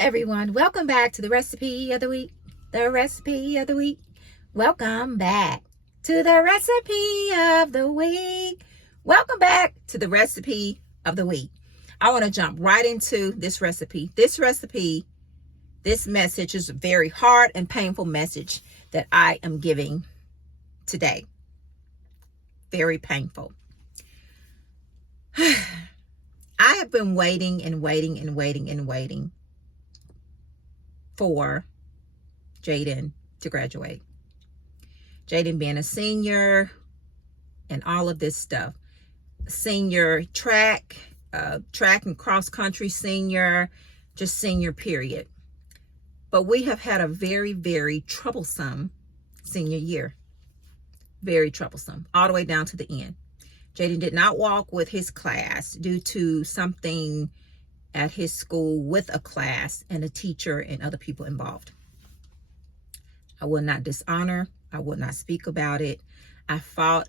everyone. Welcome back to the recipe of the week. The recipe of the week. Welcome back to the recipe of the week. Welcome back to the recipe of the week. I want to jump right into this recipe. This message is a very hard and painful message that I am giving today. Very painful. I have been waiting for Jaden to graduate. Jaden being a senior and all of this stuff. Senior track and cross country senior, just senior period. But we have had a very, very troublesome senior year. Very troublesome, all the way down to the end. Jaden did not walk with his class due to something at his school with a class and a teacher and other people involved. I will not dishonor. I will not speak about it. I fought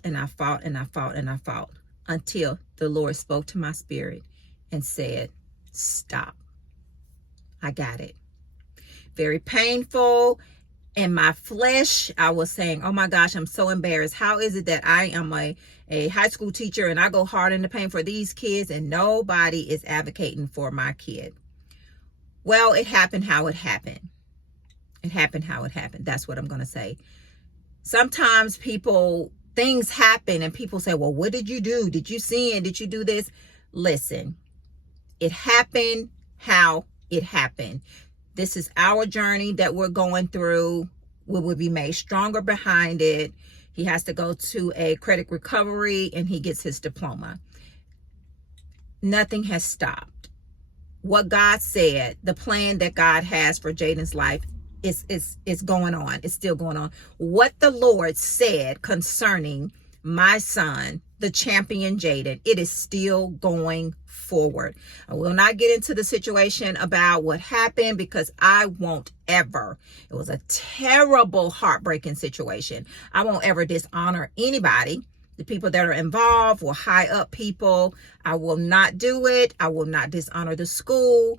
until the Lord spoke to my spirit and said, stop. I got it. Very painful. In my flesh, I was saying, oh my gosh, I'm so embarrassed. How is it that I am a high school teacher and I go hard in the paint for these kids and nobody is advocating for my kid? Well, it happened how it happened. It happened how it happened. That's what I'm going to say. Sometimes things happen and people say, well, what did you do? Did you sin? Did you do this? Listen, it happened how it happened. This is our journey that we're going through. We will be made stronger behind it. He has to go to a credit recovery and he gets his diploma. Nothing has stopped. What God said, the plan that God has for Jaden's life is going on. It's still going on. What the Lord said concerning my son, the champion Jaden, it is still going forward. I will not get into the situation about what happened because I won't ever. It was a terrible, heartbreaking situation. I won't ever dishonor anybody. The people that are involved were high up people. I will not do it. I will not dishonor the school.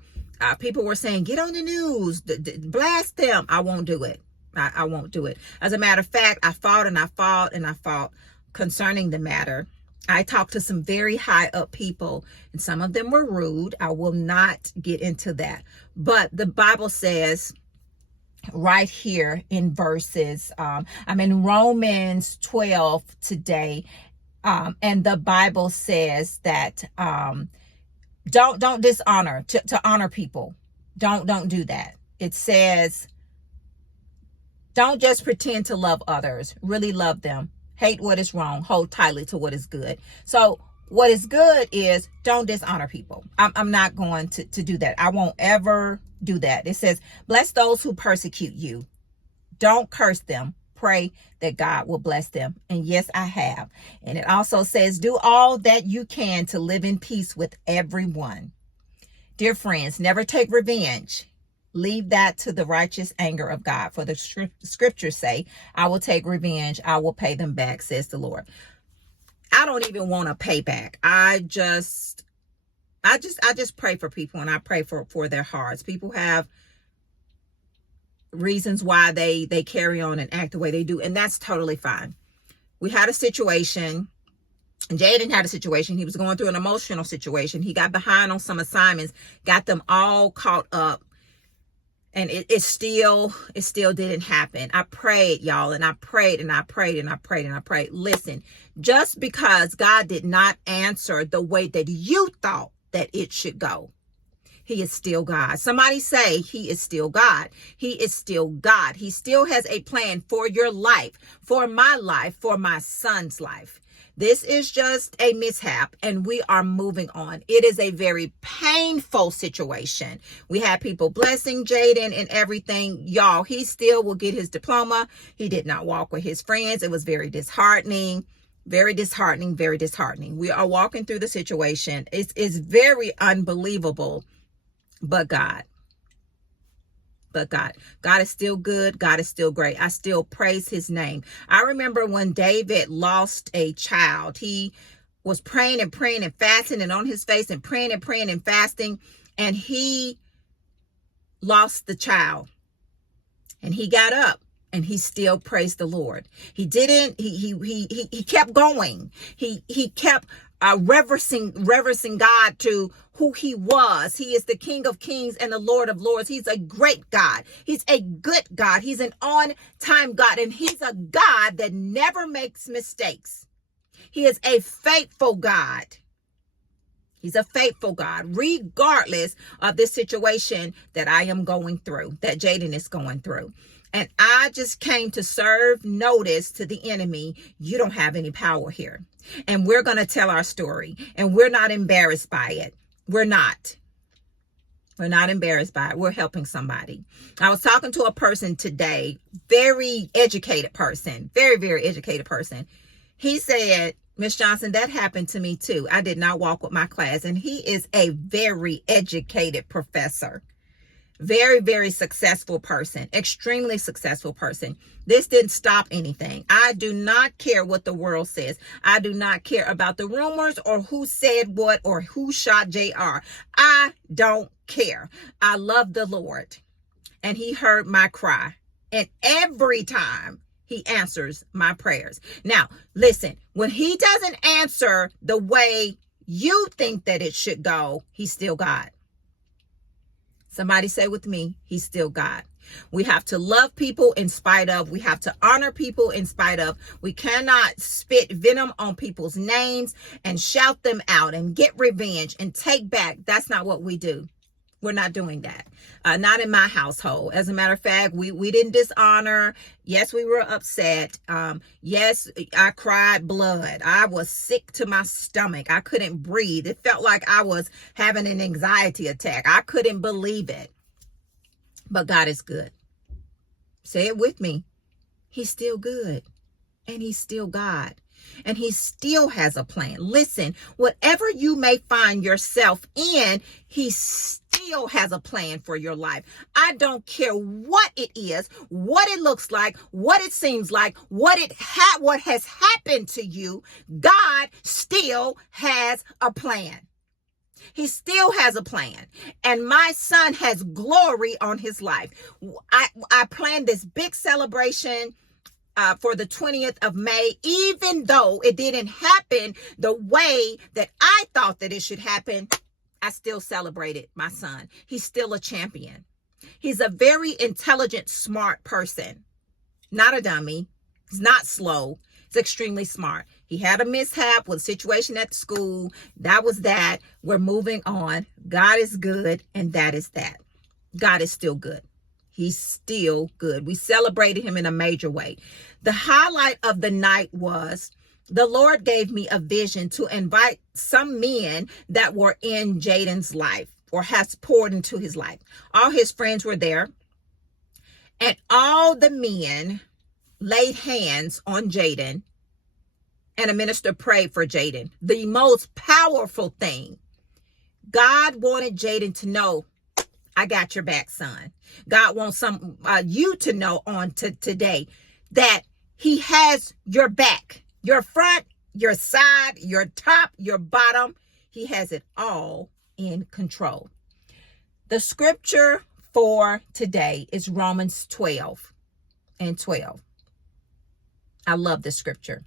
People were saying, get on the news, blast them. I won't do it. I won't do it. As a matter of fact, I fought concerning the matter. I talked to some very high up people and some of them were rude. I will not get into that. But the Bible says right here in verses, I'm in Romans 12 today. And the Bible says that, don't dishonor, to honor people. Don't do that. It says, don't just pretend to love others, really love them. Hate what is wrong, hold tightly to what is good. So what is good is don't dishonor people. I'm not going to do that. I won't ever do that. It says, bless those who persecute you. Don't curse them. Pray that God will bless them. And yes, I have. And it also says, do all that you can to live in peace with everyone. Dear friends, never take revenge. Leave that to the righteous anger of God. For the scriptures say, I will take revenge. I will pay them back, says the Lord. I don't even want to pay back. I just pray for people and I pray for their hearts. People have reasons why they carry on and act the way they do. And that's totally fine. We had a situation. And Jaden had a situation. He was going through an emotional situation. He got behind on some assignments, got them all caught up. And it still didn't happen. I prayed, y'all, and I prayed. Listen, just because God did not answer the way that you thought that it should go, he is still God. Somebody say he is still God. He is still God. He still has a plan for your life, for my son's life. This is just a mishap and we are moving on. It is a very painful situation. We had people blessing Jaden and everything. Y'all, he still will get his diploma. He did not walk with his friends. It was very disheartening. Very disheartening. We are walking through the situation. It's very unbelievable. But God is still good. God is still great. I still praise his name. I remember when David lost a child, he was praying and fasting and on his face and praying and fasting. And he lost the child, and he got up and he still praised the Lord. He didn't, he kept going. He kept reverencing God to who he was. He is the King of Kings and the Lord of Lords. He's a great God. He's a good God. He's an on-time God, and he's a God that never makes mistakes. He is a faithful God. He's a faithful God, regardless of the situation that I am going through, that Jaden is going through. And I just came to serve notice to the enemy. You don't have any power here. And we're going to tell our story. And we're not embarrassed by it. We're not. We're not embarrassed by it. We're helping somebody. I was talking to a person today, very educated person, very, very educated person. He said, Miss Johnson, that happened to me too. I did not walk with my class. And he is a very educated professor. Very, very successful person, extremely successful person. This didn't stop anything. I do not care what the world says. I do not care about the rumors or who said what or who shot JR. I don't care. I love the Lord, and he heard my cry. And every time he answers my prayers. Now, listen, when he doesn't answer the way you think that it should go, he's still God. Somebody say with me, he's still God. We have to love people in spite of. We have to honor people in spite of. We cannot spit venom on people's names and shout them out and get revenge and take back. That's not what we do. We're not doing that. Not in my household. As a matter of fact, we didn't dishonor. Yes, we were upset. Yes, I cried blood. I was sick to my stomach. I couldn't breathe. It felt like I was having an anxiety attack. I couldn't believe it. But God is good. Say it with me. He's still good. And he's still God. And he still has a plan. Listen, whatever you may find yourself in, he still has a plan for your life. I don't care what it is, what it looks like, what it seems like, what has happened to you. God still has a plan. He still has a plan. And my son has glory on his life. I planned this big celebration for the 20th of May, even though it didn't happen the way that I thought that it should happen. I still celebrated my son. He's still a champion. He's a very intelligent, smart person. Not a dummy. He's not slow. He's extremely smart. He had a mishap with a situation at the school. That was that. We're moving on. God is good, and that is that. God is still good. He's still good. We celebrated him in a major way. The highlight of the night was the Lord gave me a vision to invite some men that were in Jaden's life or has poured into his life. All his friends were there, and all the men laid hands on Jaden, and a minister prayed for Jaden. The most powerful thing, God wanted Jaden to know, I got your back, son. God wants you to know on today that he has your back, your front, your side, your top, your bottom. He has it all in control. The scripture for today is Romans 12:12. I love this scripture.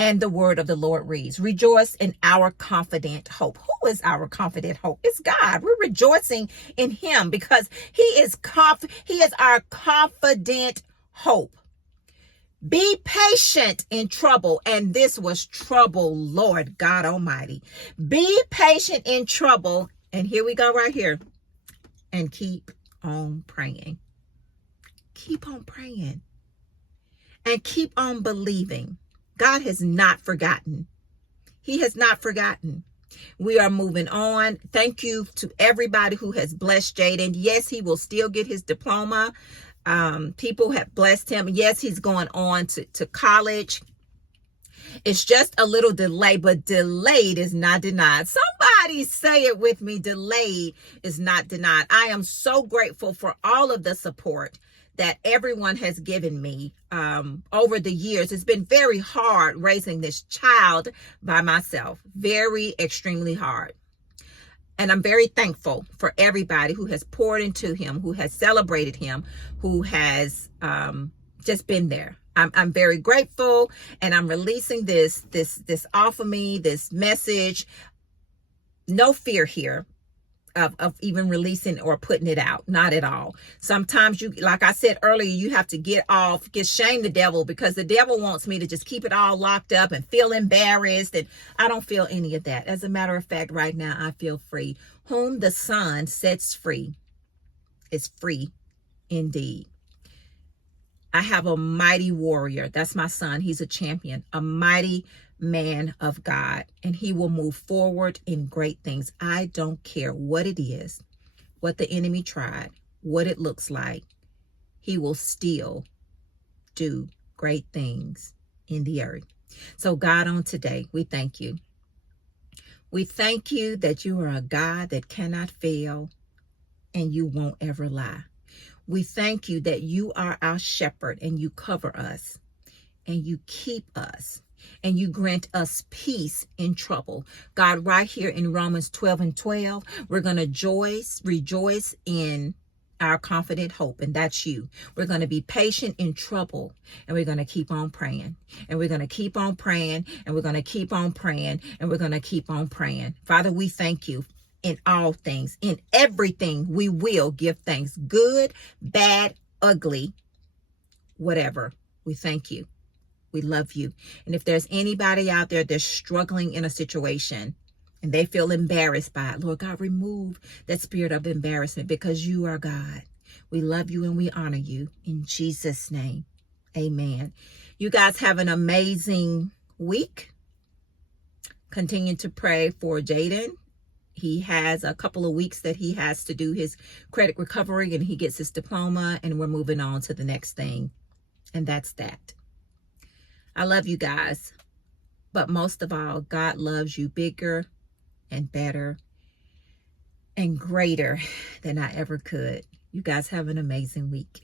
And the word of the Lord reads, rejoice in our confident hope. Who is our confident hope? It's God. We're rejoicing in him because he is our confident hope. Be patient in trouble. And this was trouble, Lord God Almighty. Be patient in trouble. And here we go right here. And keep on praying. Keep on praying. And keep on believing. God has not forgotten. He has not forgotten. We are moving on. Thank you to everybody who has blessed Jaden. Yes, he will still get his diploma. People have blessed him. Yes, he's going on to college. It's just a little delay, but delayed is not denied. Somebody say it with me. Delayed is not denied. I am so grateful for all of the support that everyone has given me over the years. It's been very hard raising this child by myself. Very, extremely hard. And I'm very thankful for everybody who has poured into him, who has celebrated him, who has just been there. I'm very grateful, and I'm releasing this off of me, this message. No fear here of even releasing or putting it out. Not at all. Sometimes you, like I said earlier, you have to get shame the devil, because the devil wants me to just keep it all locked up and feel embarrassed. And I don't feel any of that. As a matter of fact, right now I feel free. Whom the Son sets free is free indeed. I have a mighty warrior. That's my son. He's a champion, a mighty man of God, and he will move forward in great things. I don't care what it is, what the enemy tried, what it looks like. He will still do great things in the earth. So God, on today, we thank you. We thank you that you are a God that cannot fail and you won't ever lie. We thank you that you are our shepherd and you cover us and you keep us and you grant us peace in trouble. God, right here in Romans 12:12, we're going to rejoice in our confident hope, and that's you. We're going to be patient in trouble, and we're going to keep on praying, and we're going to keep on praying, and we're going to keep on praying, and we're going to keep on praying. Father, we thank you. In all things, in everything, we will give thanks. Good, bad, ugly, whatever. We thank you. We love you. And if there's anybody out there that's struggling in a situation and they feel embarrassed by it, Lord God, remove that spirit of embarrassment, because you are God. We love you and we honor you. In Jesus' name, amen. You guys have an amazing week. Continue to pray for Jaden. He has a couple of weeks that he has to do his credit recovery, and he gets his diploma, and we're moving on to the next thing. And that's that. I love you guys. But most of all, God loves you bigger and better and greater than I ever could. You guys have an amazing week.